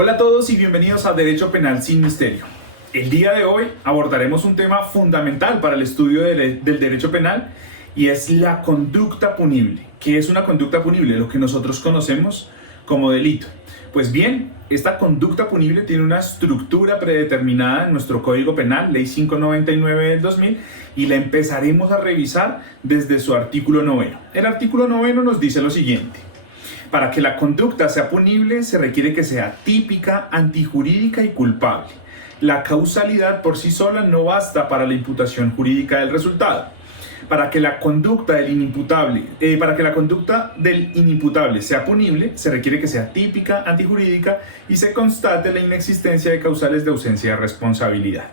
Hola a todos y bienvenidos a Derecho Penal sin Misterio. El día de hoy abordaremos un tema fundamental para el estudio del derecho penal y es la conducta punible. ¿Qué es una conducta punible? Lo que nosotros conocemos como delito. Pues bien, esta conducta punible tiene una estructura predeterminada en nuestro Código Penal, Ley 599 del 2000, y la empezaremos a revisar desde su artículo 9. El artículo 9 nos dice lo siguiente: para que la conducta sea punible se requiere que sea típica, antijurídica y culpable. La causalidad por sí sola no basta para la imputación jurídica del resultado. Para que la conducta del inimputable sea punible, se requiere que sea típica, antijurídica y se constate la inexistencia de causales de ausencia de responsabilidad.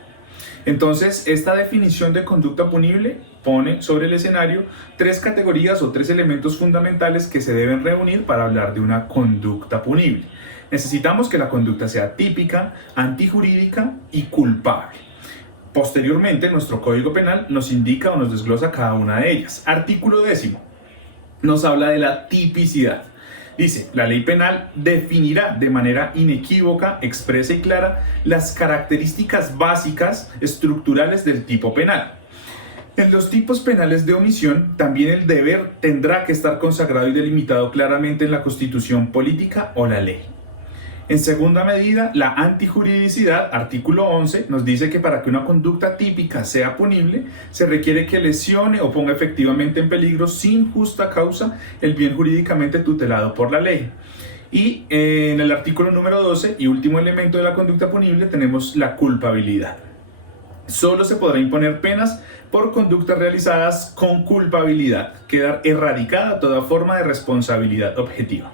Entonces, esta definición de conducta punible pone sobre el escenario tres categorías o tres elementos fundamentales que se deben reunir para hablar de una conducta punible. Necesitamos que la conducta sea típica, antijurídica y culpable. Posteriormente, nuestro Código Penal nos indica o nos desglosa cada una de ellas. Artículo 10 nos habla de la tipicidad. Dice, la ley penal definirá de manera inequívoca, expresa y clara las características básicas estructurales del tipo penal. En los tipos penales de omisión, también el deber tendrá que estar consagrado y delimitado claramente en la Constitución política o la ley. En segunda medida, la antijuridicidad, artículo 11, nos dice que para que una conducta típica sea punible, se requiere que lesione o ponga efectivamente en peligro sin justa causa el bien jurídicamente tutelado por la ley. Y en el artículo número 12 y último elemento de la conducta punible tenemos la culpabilidad. Solo se podrá imponer penas por conductas realizadas con culpabilidad, quedar erradicada toda forma de responsabilidad objetiva.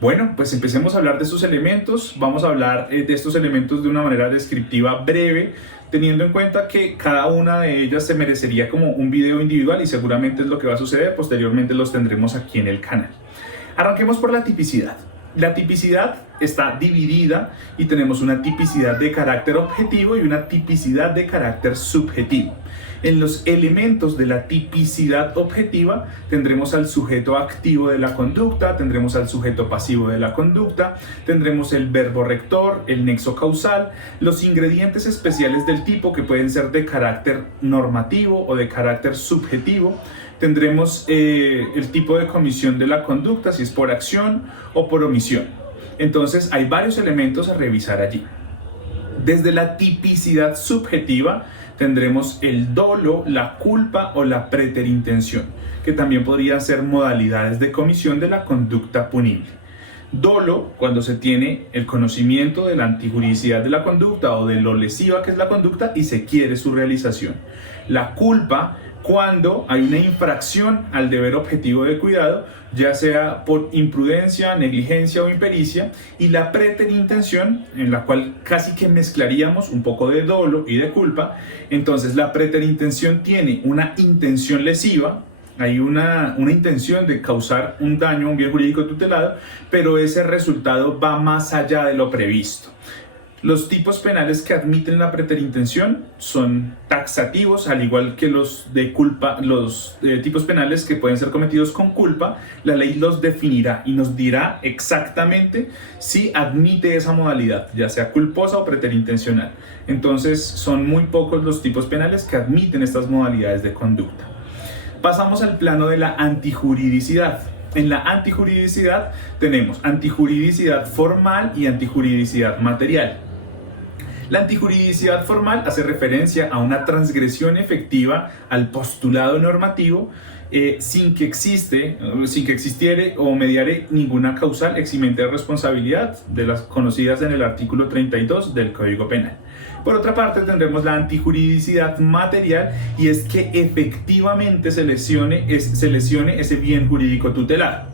Bueno, pues empecemos a hablar de estos elementos. Vamos a hablar de estos elementos de una manera descriptiva breve, teniendo en cuenta que cada una de ellas se merecería como un video individual y seguramente es lo que va a suceder. Posteriormente los tendremos aquí en el canal. Arranquemos por la tipicidad. La tipicidad está dividida y tenemos una tipicidad de carácter objetivo y una tipicidad de carácter subjetivo. En los elementos de la tipicidad objetiva tendremos al sujeto activo de la conducta, tendremos al sujeto pasivo de la conducta, tendremos el verbo rector, el nexo causal, los ingredientes especiales del tipo que pueden ser de carácter normativo o de carácter subjetivo. Tendremos el tipo de comisión de la conducta, si es por acción o por omisión. Entonces hay varios elementos a revisar allí. Desde la tipicidad subjetiva tendremos el dolo, la culpa o la preterintención, que también podrían ser modalidades de comisión de la conducta punible. Dolo, cuando se tiene el conocimiento de la antijuridicidad de la conducta o de lo lesiva que es la conducta y se quiere su realización. La culpa, cuando hay una infracción al deber objetivo de cuidado, ya sea por imprudencia, negligencia o impericia, y la preterintención, en la cual casi que mezclaríamos un poco de dolo y de culpa. Entonces la preterintención tiene una intención lesiva, hay una intención de causar un daño a un bien jurídico tutelado, pero ese resultado va más allá de lo previsto. Los tipos penales que admiten la preterintención son taxativos, al igual que los de culpa, los tipos penales que pueden ser cometidos con culpa. La ley los definirá y nos dirá exactamente si admite esa modalidad, ya sea culposa o preterintencional. Entonces son muy pocos los tipos penales que admiten estas modalidades de conducta. Pasamos al plano de la antijuridicidad. En la antijuridicidad tenemos antijuridicidad formal y antijuridicidad material. La antijuridicidad formal hace referencia a una transgresión efectiva al postulado normativo sin que existiere o mediare ninguna causal eximente de responsabilidad de las conocidas en el artículo 32 del Código Penal. Por otra parte, tendremos la antijuridicidad material y es que efectivamente se lesione ese bien jurídico tutelado.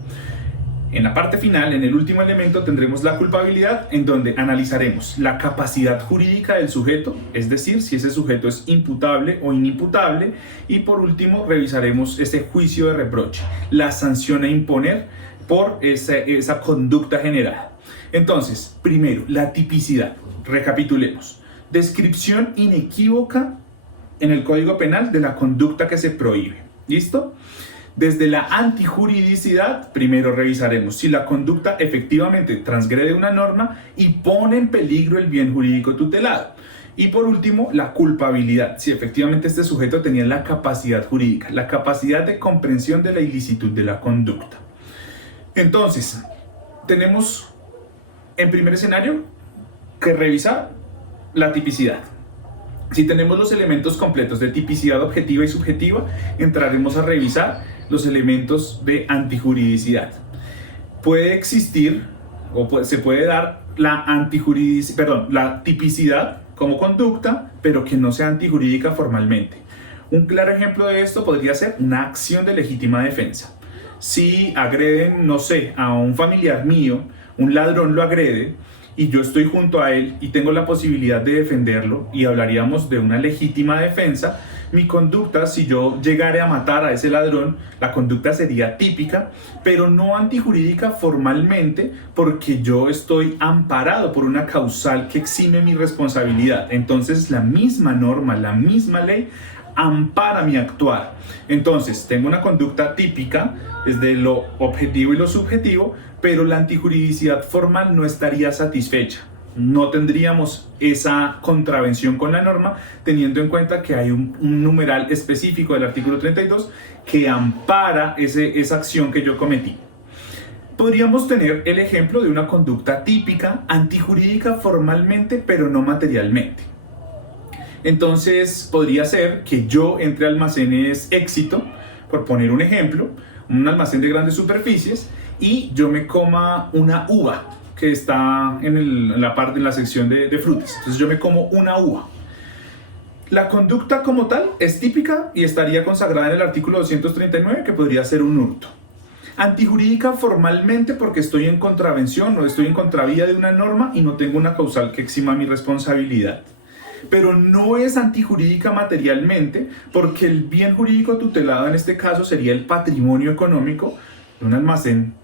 En la parte final, en el último elemento, tendremos la culpabilidad, en donde analizaremos la capacidad jurídica del sujeto, es decir, si ese sujeto es imputable o inimputable, y por último revisaremos ese juicio de reproche, la sanción a imponer por esa conducta generada. Entonces, primero, la tipicidad. Recapitulemos. Descripción inequívoca en el Código Penal de la conducta que se prohíbe. ¿Listo? Desde la antijuridicidad, primero revisaremos si la conducta efectivamente transgrede una norma y pone en peligro el bien jurídico tutelado. Y por último, la culpabilidad, si efectivamente este sujeto tenía la capacidad jurídica, la capacidad de comprensión de la ilicitud de la conducta. Entonces, tenemos en primer escenario que revisar la tipicidad. Si tenemos los elementos completos de tipicidad objetiva y subjetiva, entraremos a revisar los elementos de antijuridicidad. Puede existir o se puede dar la tipicidad como conducta, pero que no sea antijurídica formalmente. Un claro ejemplo de esto podría ser una acción de legítima defensa. Si agreden, no sé, a un familiar mío, un ladrón lo agrede, y yo estoy junto a él y tengo la posibilidad de defenderlo, y hablaríamos de una legítima defensa, mi conducta, si yo llegara a matar a ese ladrón, la conducta sería típica, pero no antijurídica formalmente, porque yo estoy amparado por una causal que exime mi responsabilidad. Entonces la misma norma, la misma ley ampara mi actuar. Entonces tengo una conducta típica desde lo objetivo y lo subjetivo, pero la antijuridicidad formal no estaría satisfecha. No tendríamos esa contravención con la norma, teniendo en cuenta que hay un numeral específico del artículo 32 que ampara esa acción que yo cometí. Podríamos tener el ejemplo de una conducta típica, antijurídica formalmente, pero no materialmente. Entonces podría ser que yo entre a Almacenes Éxito, por poner un ejemplo, un almacén de grandes superficies, y yo me coma una uva que está en la sección de frutas. Entonces yo me como una uva. La conducta como tal es típica y estaría consagrada en el artículo 239, que podría ser un hurto. Antijurídica formalmente porque estoy en contravención o estoy en contravía de una norma y no tengo una causal que exima mi responsabilidad. Pero no es antijurídica materialmente porque el bien jurídico tutelado en este caso sería el patrimonio económico de un almacén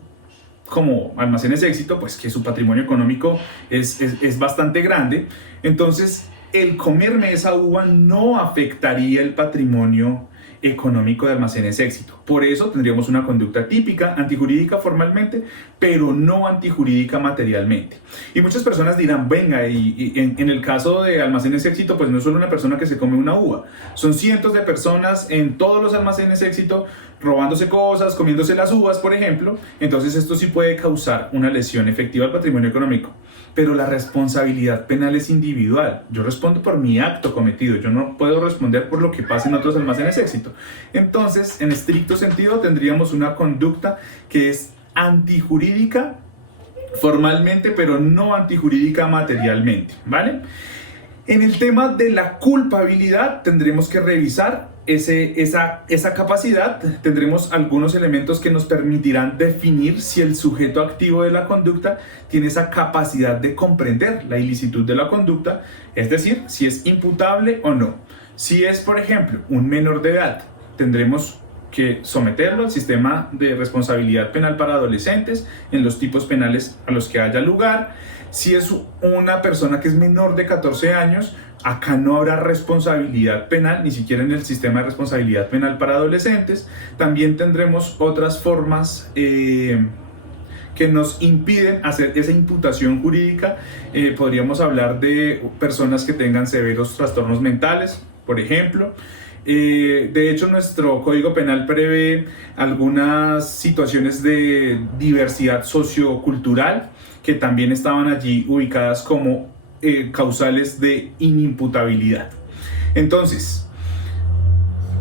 como Almacenes Éxito, pues que su patrimonio económico es bastante grande. Entonces el comerme esa uva no afectaría el patrimonio económico de Almacenes Éxito. Por eso tendríamos una conducta típica, antijurídica formalmente, pero no antijurídica materialmente. Y muchas personas dirán, venga, y en el caso de Almacenes Éxito, pues no es solo una persona que se come una uva, son cientos de personas en todos los Almacenes Éxito robándose cosas, comiéndose las uvas, por ejemplo. Entonces esto sí puede causar una lesión efectiva al patrimonio económico. Pero la responsabilidad penal es individual. Yo respondo por mi acto cometido. Yo no puedo responder por lo que pasa en otros Almacenes Éxito. Entonces, en estricto sentido, tendríamos una conducta que es antijurídica formalmente, pero no antijurídica materialmente, ¿vale? En el tema de la culpabilidad tendremos que revisar esa capacidad. Tendremos algunos elementos que nos permitirán definir si el sujeto activo de la conducta tiene esa capacidad de comprender la ilicitud de la conducta, es decir, si es imputable o no. Si es, por ejemplo, un menor de edad, tendremos que someterlo al sistema de responsabilidad penal para adolescentes en los tipos penales a los que haya lugar. Si es una persona que es menor de 14 años, acá no habrá responsabilidad penal, ni siquiera en el sistema de responsabilidad penal para adolescentes. También tendremos otras formas que nos impiden hacer esa imputación jurídica. Podríamos hablar de personas que tengan severos trastornos mentales, por ejemplo. De hecho, nuestro Código Penal prevé algunas situaciones de diversidad sociocultural que también estaban allí ubicadas como causales de inimputabilidad. Entonces,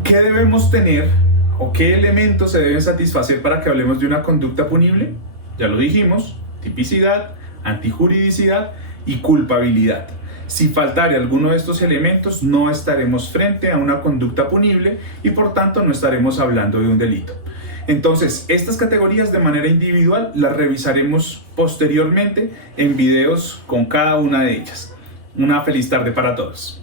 ¿qué debemos tener o qué elementos se deben satisfacer para que hablemos de una conducta punible? Ya lo dijimos: tipicidad, antijuridicidad y culpabilidad. Si faltare alguno de estos elementos, no estaremos frente a una conducta punible y por tanto no estaremos hablando de un delito. Entonces, estas categorías de manera individual las revisaremos posteriormente en videos con cada una de ellas. Una feliz tarde para todos.